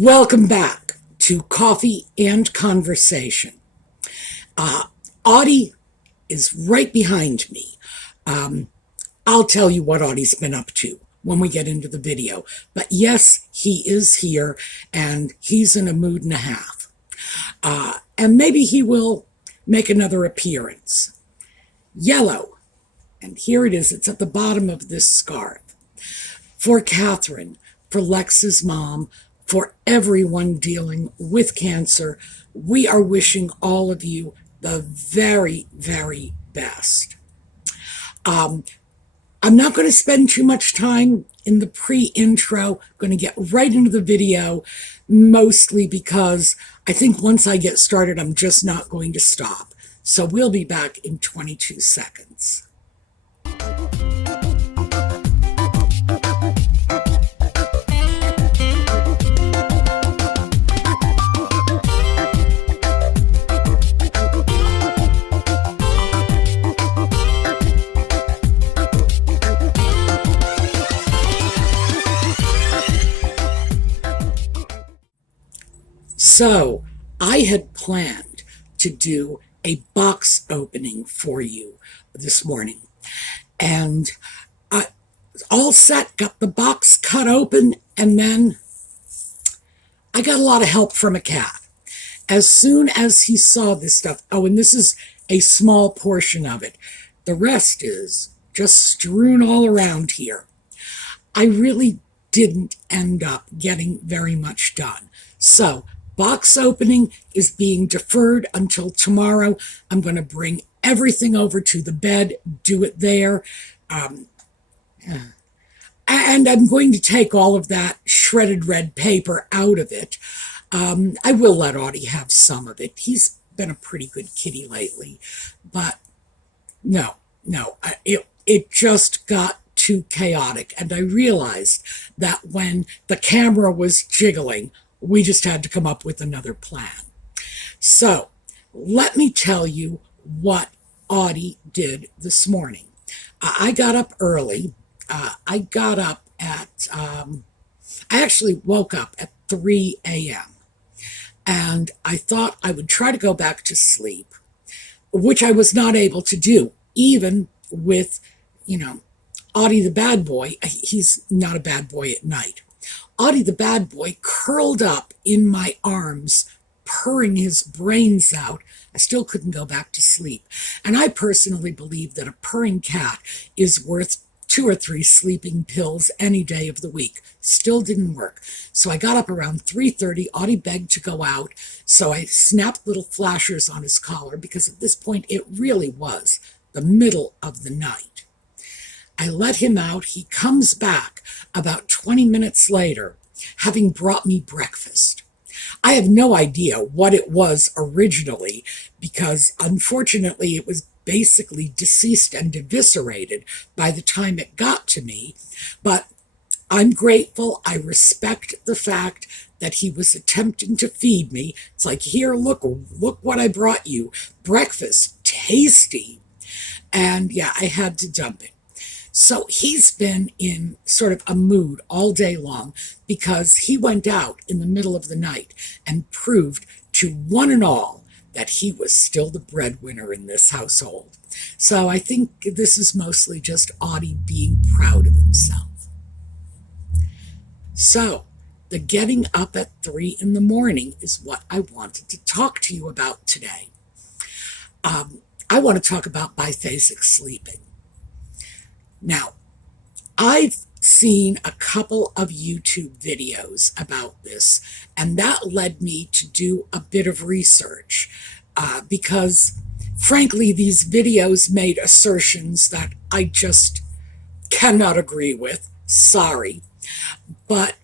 Welcome back to Coffee and Conversation. Audie is right behind me. I'll tell you what Audie's been up to when we get into the video. But yes, he is here, and he's in a mood and a half. And maybe he will make another appearance. Yellow, and here it is. It's at the bottom of this scarf. For Catherine, for Lex's mom, for everyone dealing with cancer, we are wishing all of you the very, very best. I'm not going to spend too much time in the pre-intro. I'm going to get right into the video, mostly because I think once I get started, I'm just not going to stop. So we'll be back in 22 seconds. So I had planned to do a box opening for you this morning, and all set, got the box cut open, and then I got a lot of help from a cat. As soon as he saw this stuff, and this is a small portion of it, the rest is just strewn all around here. I really didn't end up getting very much done. So box opening is being deferred until tomorrow. I'm going to bring everything over to the bed, do it there. And I'm going to take all of that shredded red paper out of it. I will let Audie have some of it. He's been a pretty good kitty lately. But no, it just got too chaotic. And I realized that when the camera was jiggling, we just had to come up with another plan. So let me tell you what Audie did this morning. I got up early. I got up at, I actually woke up at 3 a.m. And I thought I would try to go back to sleep, which I was not able to do, even with, Audie the Bad Boy. He's not a bad boy at night. Audie the Bad Boy curled up in my arms, purring his brains out. I still couldn't go back to sleep. And I personally believe that a purring cat is worth 2 or 3 sleeping pills any day of the week. Still didn't work. So I got up around 3:30. Audie begged to go out. So I snapped little flashers on his collar because at this point it really was the middle of the night. I let him out. He comes back about 20 minutes later, having brought me breakfast. I have no idea what it was originally because unfortunately it was basically deceased and eviscerated by the time it got to me. But I'm grateful. I respect the fact that he was attempting to feed me. It's like, here, look what I brought you. Breakfast, tasty. And yeah, I had to dump it. So he's been in sort of a mood all day long because he went out in the middle of the night and proved to one and all that he was still the breadwinner in this household. So I think this is mostly just Audie being proud of himself. So the getting up at 3 in the morning is what I wanted to talk to you about today. I want to talk about biphasic sleeping. Now, I've seen a couple of YouTube videos about this, and that led me to do a bit of research because, frankly, these videos made assertions that I just cannot agree with. Sorry. But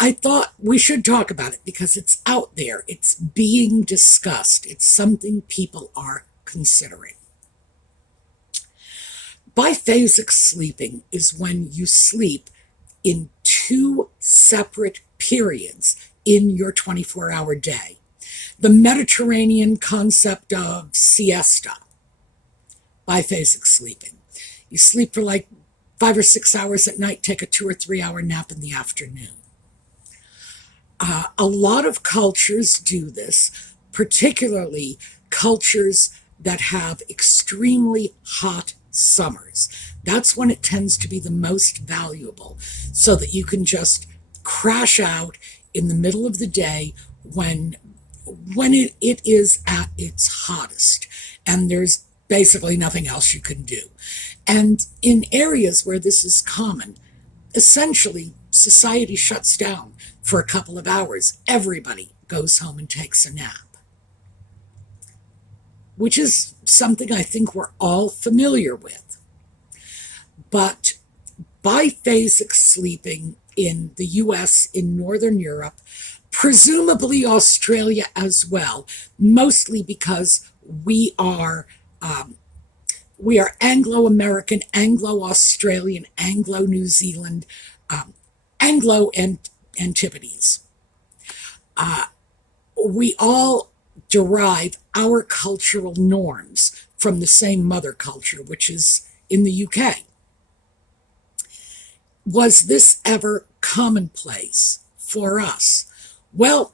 I thought we should talk about it because it's out there. It's being discussed. It's something people are considering. Biphasic sleeping is when you sleep in 2 separate periods in your 24-hour day. The Mediterranean concept of siesta, biphasic sleeping. You sleep for like 5 or 6 hours at night, take a 2 or 3 hour nap in the afternoon. A lot of cultures do this, particularly cultures that have extremely hot summers. That's when it tends to be the most valuable, so that you can just crash out in the middle of the day when it is at its hottest, and there's basically nothing else you can do. And in areas where this is common, essentially society shuts down for a couple of hours. Everybody goes home and takes a nap, which is something I think we're all familiar with. But biphasic sleeping in the US, in Northern Europe, presumably Australia as well, mostly because we are Anglo-American, Anglo-Australian, Anglo-New Zealand, Anglo-Antipodes. We all derive our cultural norms from the same mother culture, which is in the UK. Was this ever commonplace for us? Well,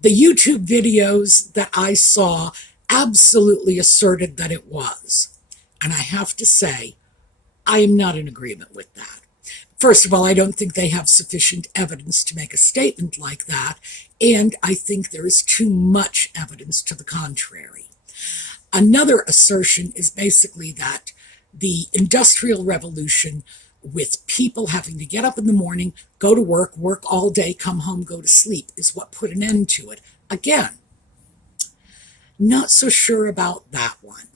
the YouTube videos that I saw absolutely asserted that it was. And I have to say, I am not in agreement with that. First of all, I don't think they have sufficient evidence to make a statement like that, and I think there is too much evidence to the contrary. Another assertion is basically that the Industrial Revolution, with people having to get up in the morning, go to work, work all day, come home, go to sleep, is what put an end to it. Again, not so sure about that one.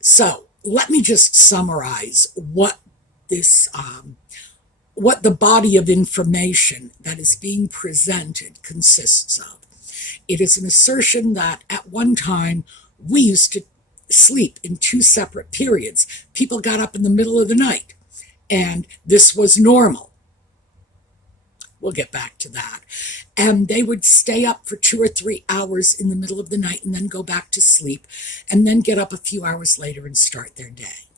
So let me just summarize what the body of information that is being presented consists of. It is an assertion that at one time we used to sleep in 2 separate periods. People got up in the middle of the night, and this was normal. We'll get back to that. And they would stay up for 2 or 3 hours in the middle of the night and then go back to sleep, and then get up a few hours later and start their day.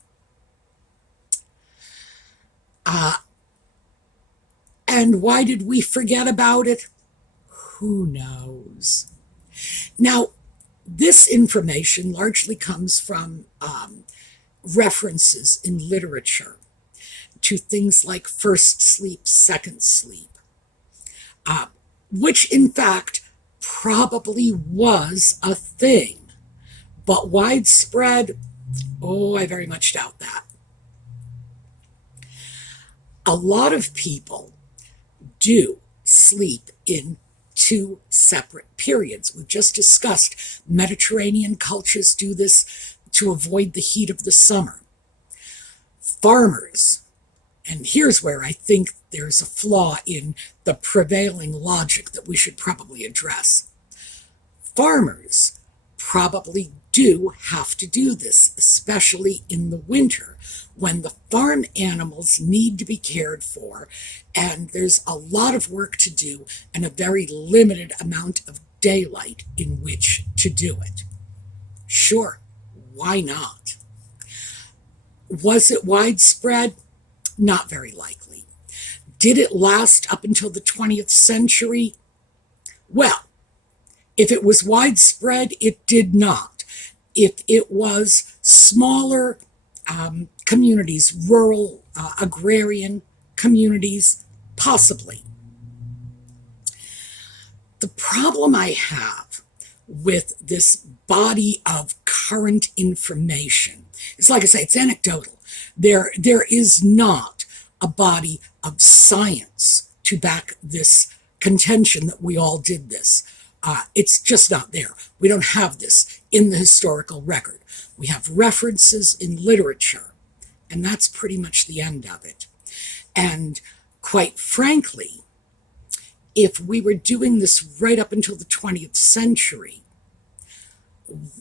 And why did we forget about it? Who knows? Now, this information largely comes from references in literature to things like first sleep, second sleep, which in fact probably was a thing, but widespread, oh, I very much doubt that. A lot of people do sleep in 2 separate periods. We've just discussed Mediterranean cultures do this to avoid the heat of the summer. Farmers, and here's where I think there's a flaw in the prevailing logic that we should probably address. Farmers probably do have to do this, especially in the winter, when the farm animals need to be cared for, and there's a lot of work to do and a very limited amount of daylight in which to do it. Sure, why not? Was it widespread? Not very likely. Did it last up until the 20th century? Well, if it was widespread, it did not. If it was smaller communities, rural, agrarian communities, possibly. The problem I have with this body of current information is, like I say, it's anecdotal. There is not a body of science to back this contention that we all did this. It's just not there. We don't have this in the historical record. We have references in literature, and that's pretty much the end of it. And quite frankly, if we were doing this right up until the 20th century,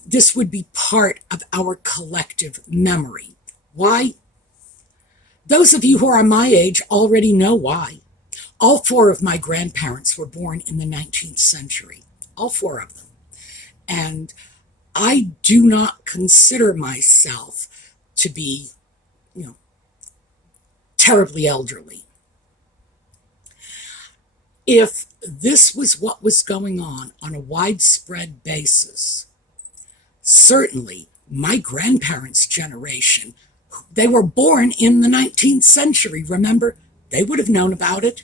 this would be part of our collective memory. Why? Those of you who are my age already know why. All 4 of my grandparents were born in the 19th century. All 4 of them. And I do not consider myself to be, terribly elderly. If this was what was going on a widespread basis. Certainly, my grandparents' generation, they were born in the 19th century, remember? They would have known about it.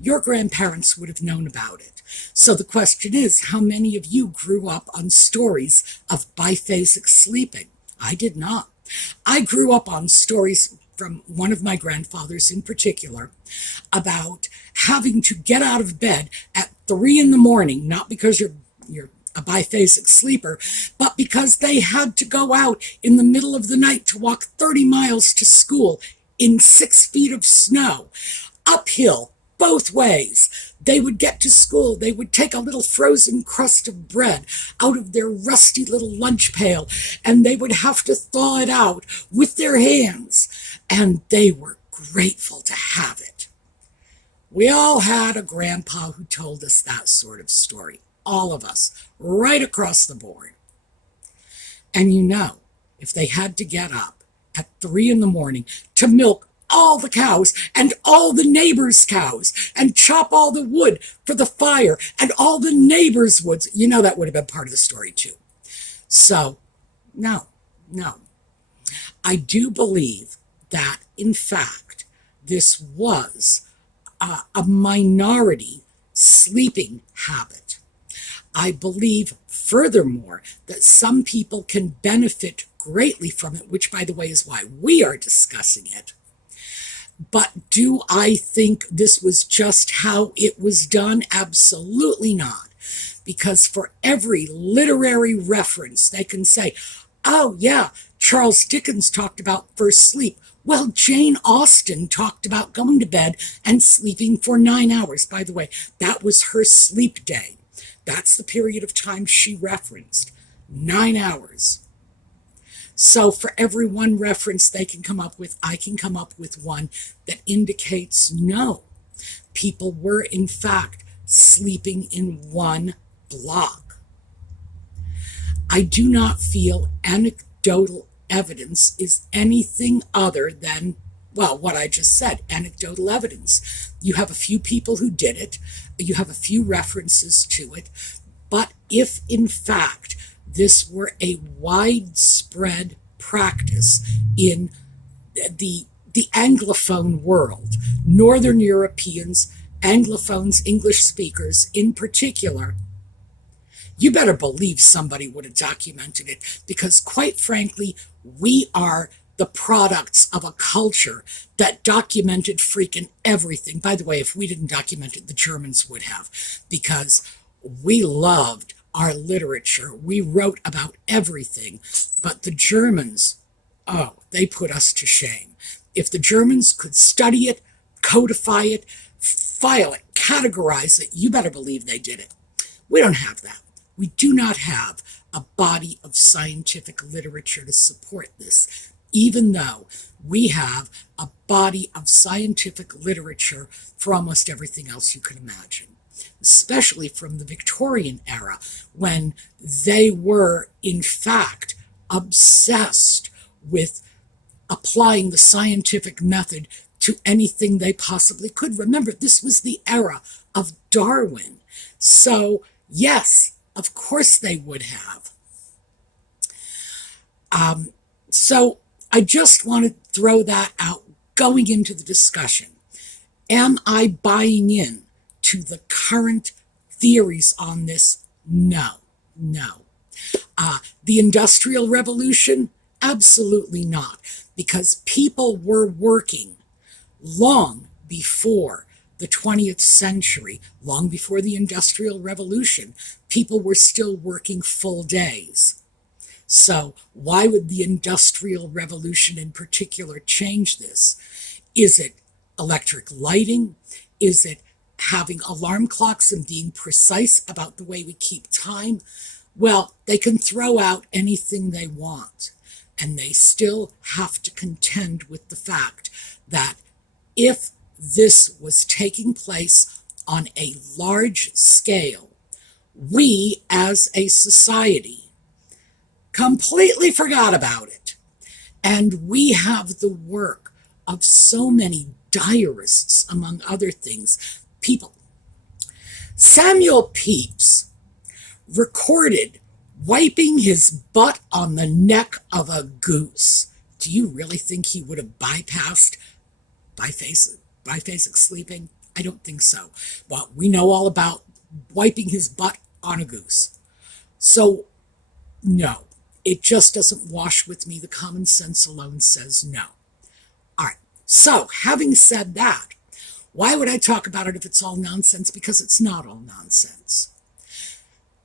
Your grandparents would have known about it. So the question is, how many of you grew up on stories of biphasic sleeping? I did not. I grew up on stories from one of my grandfathers in particular about having to get out of bed at 3 in the morning, not because you're a biphasic sleeper, but because they had to go out in the middle of the night to walk 30 miles to school in 6 feet of snow, uphill, both ways. They would get to school, they would take a little frozen crust of bread out of their rusty little lunch pail, and they would have to thaw it out with their hands, and they were grateful to have it. We all had a grandpa who told us that sort of story. All of us, right across the board. And you know, if they had to get up at 3 in the morning to milk all the cows and all the neighbors' cows and chop all the wood for the fire and all the neighbors' woods, you know that would have been part of the story too. So, no. I do believe that, in fact, this was a minority sleeping habit. I believe, furthermore, that some people can benefit greatly from it, which, by the way, is why we are discussing it. But do I think this was just how it was done? Absolutely not. Because for every literary reference, they can say, oh yeah, Charles Dickens talked about first sleep. Well, Jane Austen talked about going to bed and sleeping for 9 hours. By the way, that was her sleep day. That's the period of time she referenced, 9 hours. So for every one reference they can come up with, I can come up with one that indicates no. People were, in fact, sleeping in one block. I do not feel anecdotal evidence is anything other than, well, what I just said, anecdotal evidence. You have a few people who did it. You have a few references to it. But if, in fact, this were a widespread practice in the Anglophone world, Northern Europeans, Anglophones, English speakers in particular, you better believe somebody would have documented it, because quite frankly, we are the products of a culture that documented freaking everything. By the way, if we didn't document it, the Germans would have, because we loved our literature. We wrote about everything, but the Germans, oh, they put us to shame. If the Germans could study it, codify it, file it, categorize it, you better believe they did it. We don't have that. We do not have a body of scientific literature to support this, even though we have a body of scientific literature for almost everything else you can imagine, especially from the Victorian era, when they were, in fact, obsessed with applying the scientific method to anything they possibly could. Remember, this was the era of Darwin. So, yes, of course they would have. So I just want to throw that out going into the discussion. Am I buying in to the current theories on this? No. The Industrial Revolution? Absolutely not, because people were working long before the 20th century, long before the Industrial Revolution. People were still working full days. So why would the Industrial Revolution in particular change this? Is it electric lighting? Is it having alarm clocks and being precise about the way we keep time? Well, they can throw out anything they want, and they still have to contend with the fact that if this was taking place on a large scale, we as a society completely forgot about it. And we have the work of so many diarists, among other things, people Samuel Pepys recorded wiping his butt on the neck of a goose. Do you really think he would have bypassed biphasic sleeping? I don't think so. But we know all about wiping his butt on a goose. So, no, it just doesn't wash with me. The common sense alone says no. All right, so having said that, why would I talk about it if it's all nonsense? Because it's not all nonsense.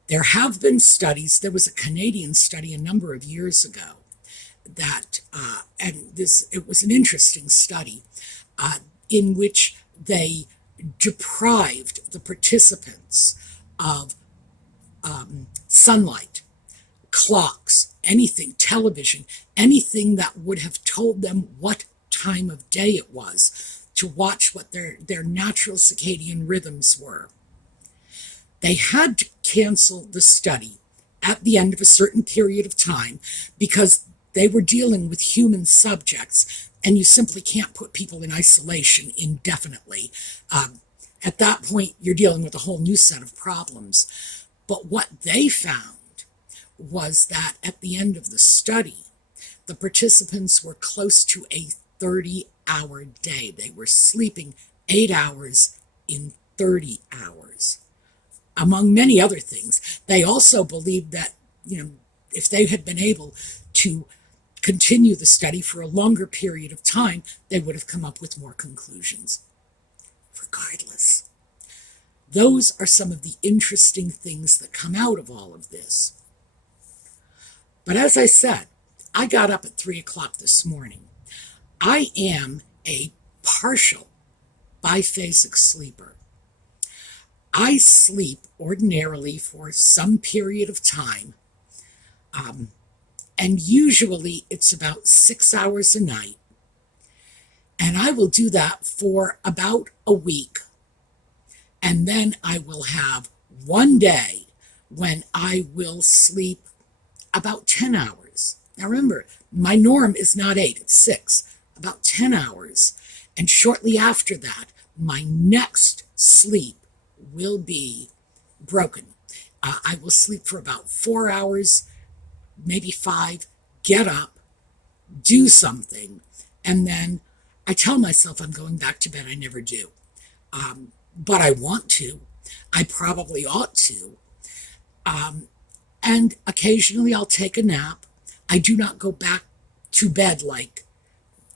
There have been studies. There was a Canadian study a number of years ago that, it was an interesting study in which they deprived the participants of sunlight, clocks, anything, television, anything that would have told them what time of day it was, to watch what their natural circadian rhythms were. They had to cancel the study at the end of a certain period of time because they were dealing with human subjects, and you simply can't put people in isolation indefinitely. At that point, you're dealing with a whole new set of problems. But what they found was that at the end of the study, the participants were close to a 30-hour day. They were sleeping 8 hours in 30 hours. Among many other things, they also believed that, if they had been able to continue the study for a longer period of time, they would have come up with more conclusions. Regardless, those are some of the interesting things that come out of all of this. But as I said, I got up at 3 o'clock this morning. I am a partial biphasic sleeper. I sleep ordinarily for some period of time, and usually it's about 6 hours a night, and I will do that for about a week, and then I will have one day when I will sleep about 10 hours. Now remember, my norm is not 8, it's 6, about 10 hours, and shortly after that, my next sleep will be broken. I will sleep for about 4 hours, maybe 5, get up, do something, and then I tell myself I'm going back to bed. I never do. But I want to. I probably ought to. And occasionally I'll take a nap. I do not go back to bed like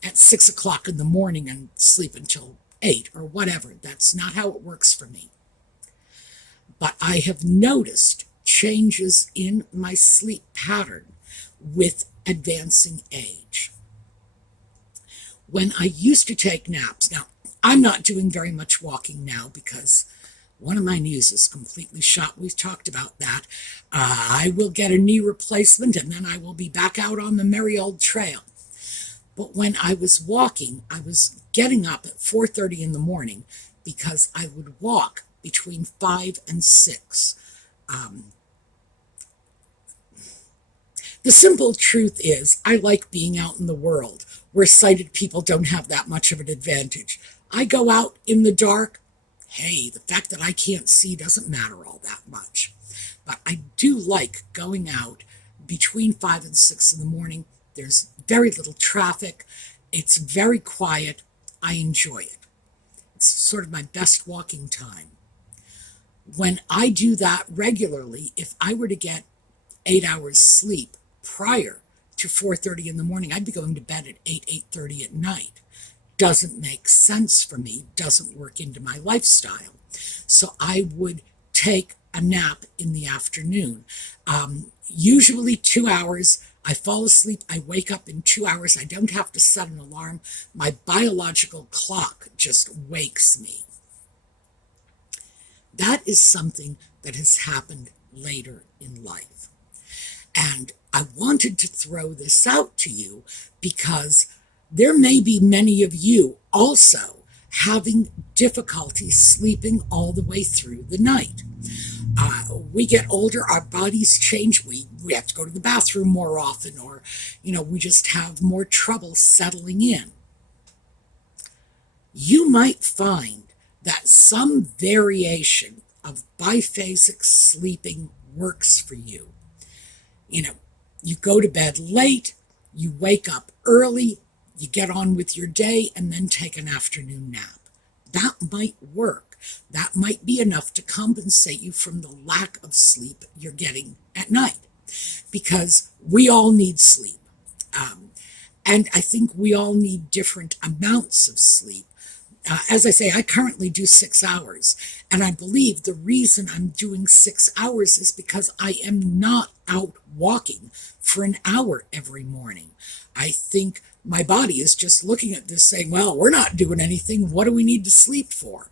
at 6 o'clock in the morning and sleep until 8 or whatever. That's not how it works for me. But I have noticed changes in my sleep pattern with advancing age. When I used to take naps, now I'm not doing very much walking now because one of my knees is completely shot. We've talked about that. I will get a knee replacement and then I will be back out on the merry old trail. But when I was walking, I was getting up at 4:30 in the morning because I would walk between 5 and 6. The simple truth is I like being out in the world where sighted people don't have that much of an advantage. I go out in the dark. Hey, the fact that I can't see doesn't matter all that much. But I do like going out between 5 and 6 in the morning. There's very little traffic. It's very quiet. I enjoy it. It's sort of my best walking time. When I do that regularly, if I were to get 8 hours sleep prior to 4:30 in the morning, I'd be going to bed at 8:30 at night. Doesn't make sense for me, doesn't work into my lifestyle. So I would take a nap in the afternoon. Usually 2 hours. I fall asleep, I wake up in 2 hours. I don't have to set an alarm. My biological clock just wakes me. That is something that has happened later in life. And I wanted to throw this out to you because there may be many of you also having difficulty sleeping all the way through the night. We get older, our bodies change, we have to go to the bathroom more often, or, we just have more trouble settling in. You might find that some variation of biphasic sleeping works for you. You know, you go to bed late, you wake up early, you get on with your day, and then take an afternoon nap. That might work. That might be enough to compensate you from the lack of sleep you're getting at night, because we all need sleep. And I think we all need different amounts of sleep. As I say, I currently do 6 hours, and I believe the reason I'm doing 6 hours is because I am not out walking for an hour every morning. I think my body is just looking at this saying, well, we're not doing anything. What do we need to sleep for?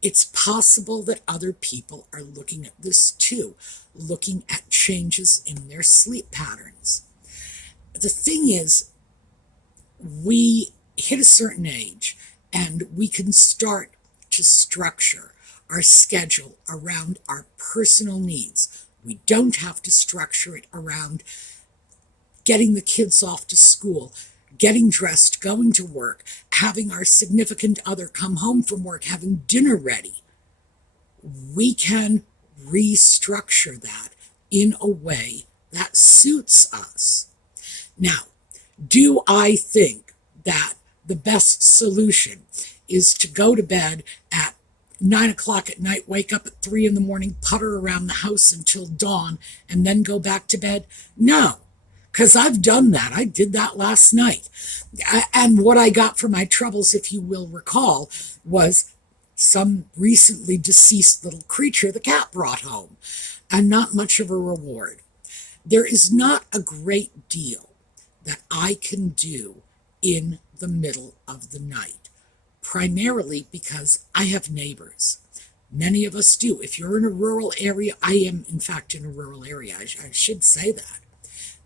It's possible that other people are looking at this too, looking at changes in their sleep patterns. The thing is, we hit a certain age and we can start to structure our schedule around our personal needs. We don't have to structure it around getting the kids off to school, getting dressed, going to work, having our significant other come home from work, having dinner ready. We can restructure that in a way that suits us. Now, do I think that the best solution is to go to bed at 9 o'clock at night, wake up at 3 in the morning, putter around the house until dawn, and then go back to bed? No, because I've done that. I did that last night. And what I got for my troubles, if you will recall, was some recently deceased little creature the cat brought home, and not much of a reward. There is not a great deal that I can do in the middle of the night, primarily because I have neighbors. Many of us do. If you're in a rural area, I am in fact in a rural area, I should say that.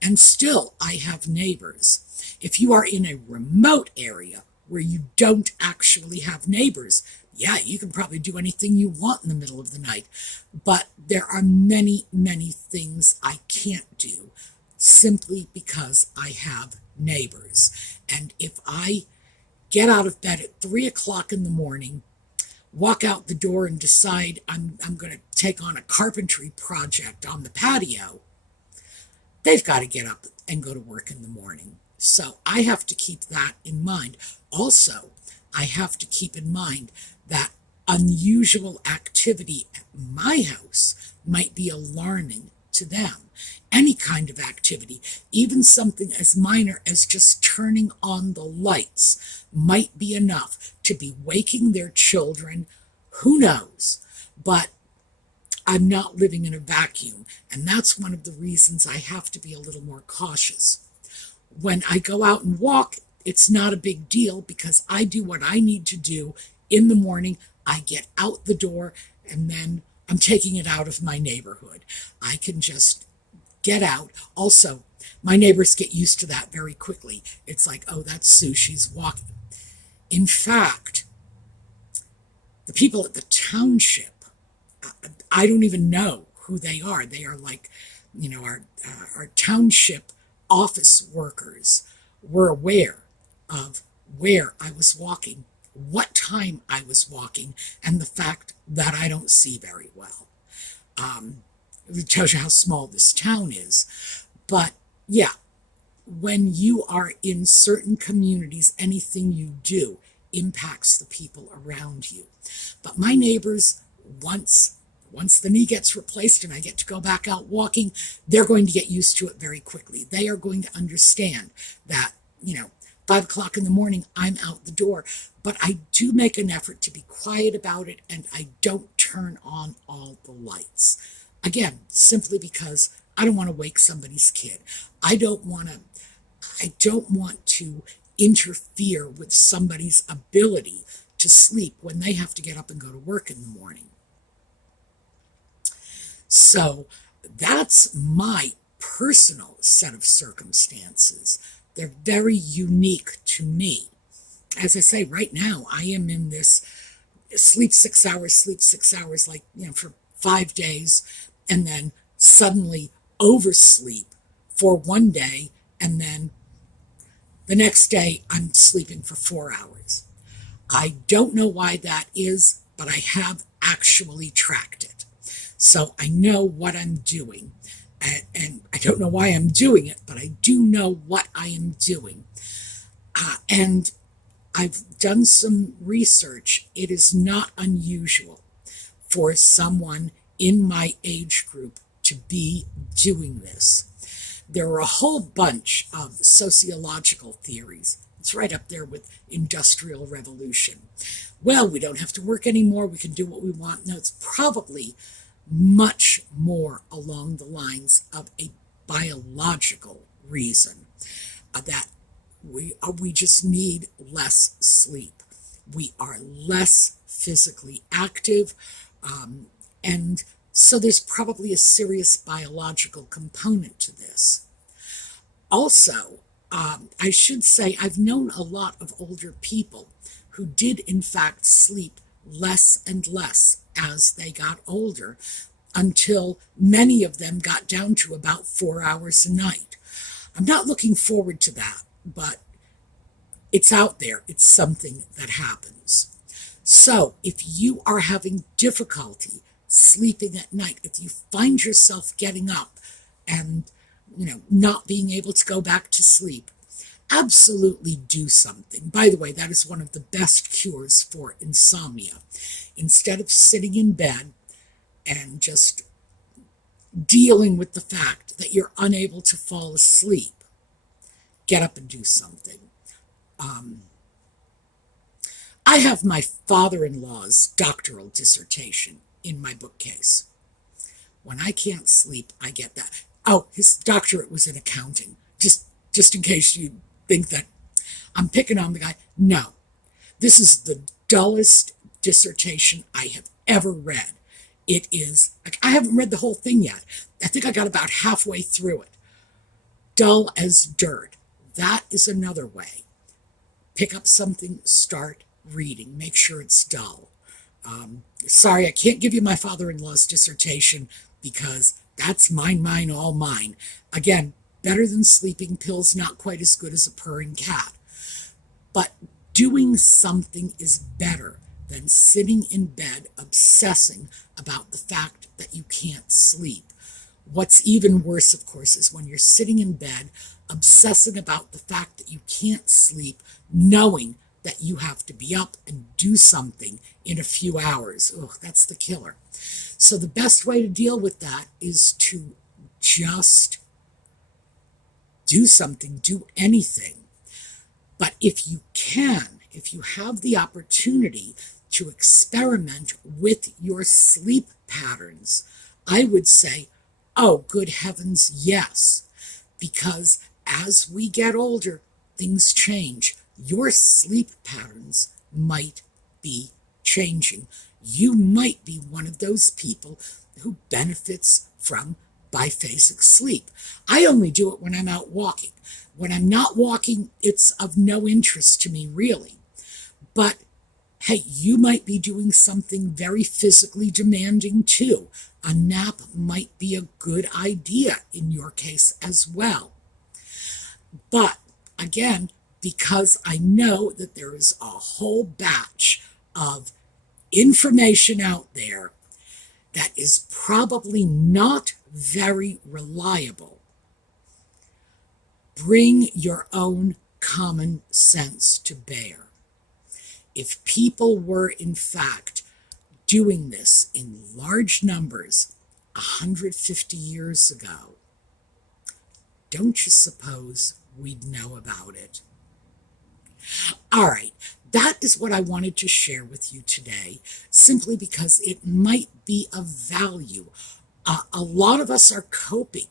And still, I have neighbors. If you are in a remote area where you don't actually have neighbors, yeah, you can probably do anything you want in the middle of the night. But there are many, many things I can't do simply because I have neighbors. And if I get out of bed at 3 o'clock in the morning, walk out the door and decide I'm going to take on a carpentry project on the patio, they've got to get up and go to work in the morning. So I have to keep that in mind. Also, I have to keep in mind that unusual activity at my house might be alarming to them. Any kind of activity, even something as minor as just turning on the lights, might be enough to be waking their children. Who knows? But I'm not living in a vacuum, and that's one of the reasons I have to be a little more cautious. When I go out and walk, it's not a big deal because I do what I need to do in the morning. I get out the door, and then I'm taking it out of my neighborhood. I can just get out. Also, my neighbors get used to that very quickly. It's like, oh, that's Sue, she's walking. In fact, the people at the township, I don't even know who they are. They are like, our township office workers were aware of where I was walking, what time I was walking, and the fact that I don't see very well. It tells you how small this town is. But yeah, when you are in certain communities, anything you do impacts the people around you. But my neighbors, once the knee gets replaced and I get to go back out walking, they're going to get used to it very quickly. They are going to understand that, 5 o'clock in the morning, I'm out the door. But I do make an effort to be quiet about it, and I don't turn on all the lights. Again, simply because I don't want to wake somebody's kid. I don't want to interfere with somebody's ability to sleep when they have to get up and go to work in the morning. So that's my personal set of circumstances. They're very unique to me. As I say, right now, I am in this sleep 6 hours, like, for 5 days, and then suddenly oversleep for 1 day, and then the next day I'm sleeping for 4 hours. I don't know why that is, but I have actually tracked it. So I know what I'm doing. And I don't know why I'm doing it, but I do know what I am doing. And I've done some research. It is not unusual for someone in my age group to be doing this. There are a whole bunch of sociological theories. It's right up there with Industrial Revolution. Well, we don't have to work anymore. We can do what we want. No, it's probably much more along the lines of a biological reason that we just need less sleep. We are less physically active, and so there's probably a serious biological component to this. Also, I should say I've known a lot of older people who did in fact sleep less and less as they got older, until many of them got down to about 4 hours a night. I'm not looking forward to that, but it's out there. It's something that happens. So if you are having difficulty sleeping at night, if you find yourself getting up and not being able to go back to sleep, absolutely do something. By the way, that is one of the best cures for insomnia. Instead of sitting in bed and just dealing with the fact that you're unable to fall asleep, get up and do something. I have my father-in-law's doctoral dissertation in my bookcase. When I can't sleep, I get that. Oh, his doctorate was in accounting. Just in case you think that I'm picking on the guy. No, this is the dullest dissertation I have ever read. It is, I haven't read the whole thing yet. I think I got about halfway through it. Dull as dirt. That is another way. Pick up something, start reading. Make sure it's dull. Sorry, I can't give you my father-in-law's dissertation because that's mine, all mine. Again, better than sleeping pills, not quite as good as a purring cat. But doing something is better than sitting in bed obsessing about the fact that you can't sleep. What's even worse, of course, is when you're sitting in bed obsessing about the fact that you can't sleep, knowing that you have to be up and do something in a few hours. Oh, that's the killer. So the best way to deal with that is to just do something, do anything. But if you can, if you have the opportunity to experiment with your sleep patterns, I would say, oh, good heavens, yes. Because as we get older, things change. Your sleep patterns might be changing. You might be one of those people who benefits from biphasic sleep. I only do it when I'm out walking. When I'm not walking, it's of no interest to me, really. But hey, you might be doing something very physically demanding too. A nap might be a good idea in your case as well. But again, because I know that there is a whole batch of information out there that is probably not very reliable, bring your own common sense to bear. If people were, in fact, doing this in large numbers 150 years ago, don't you suppose we'd know about it? All right, that is what I wanted to share with you today, simply because it might be of value. A lot of us are coping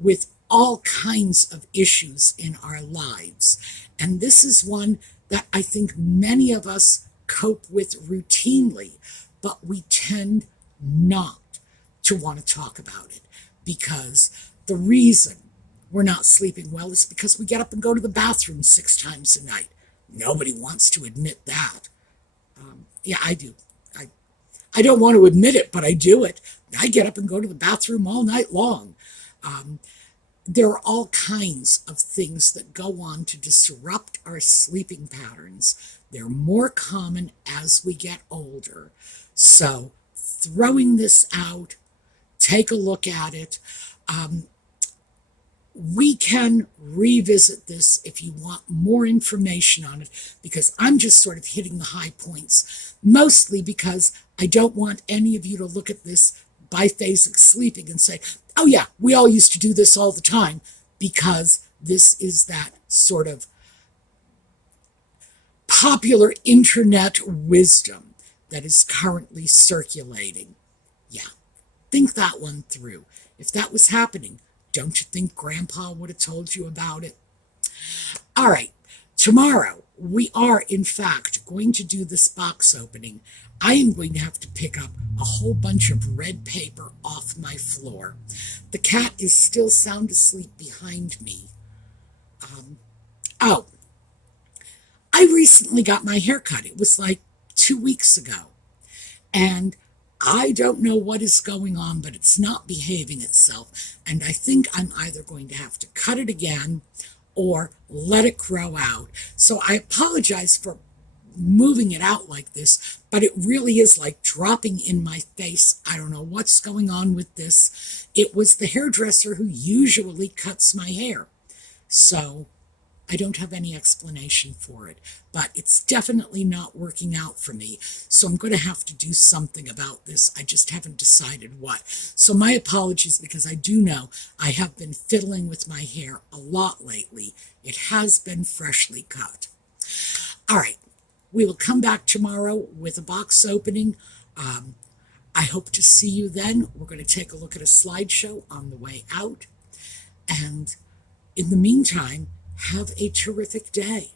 with all kinds of issues in our lives, and this is one that I think many of us cope with routinely, but we tend not to want to talk about it because the reason we're not sleeping well is because we get up and go to the bathroom 6 times a night. Nobody wants to admit that. Yeah, I do. I don't want to admit it, but I do it. I get up and go to the bathroom all night long. There are all kinds of things that go on to disrupt our sleeping patterns. They're more common as we get older. So throwing this out. Take a look at it. We can revisit this if you want more information on it, because I'm just sort of hitting the high points, mostly because I don't want any of you to look at this biphasic sleeping and say, oh yeah, we all used to do this all the time, because this is that sort of popular internet wisdom that is currently circulating. Yeah, think that one through. If that was happening, don't you think Grandpa would have told you about it? All right, tomorrow we are, in fact, going to do this box opening. I am going to have to pick up a whole bunch of red paper off my floor. The cat is still sound asleep behind me. Oh, I recently got my hair cut. It was like 2 weeks ago. And I don't know what is going on, but it's not behaving itself. And I think I'm either going to have to cut it again or let it grow out. So I apologize for moving it out like this, but it really is like dropping in my face. I don't know what's going on with this. It was the hairdresser who usually cuts my hair. So I don't have any explanation for it, but it's definitely not working out for me. So I'm going to have to do something about this. I just haven't decided what. So my apologies, because I do know I have been fiddling with my hair a lot lately. It has been freshly cut. All right, we will come back tomorrow with a box opening. I hope to see you then. We're going to take a look at a slideshow on the way out. And in the meantime, have a terrific day.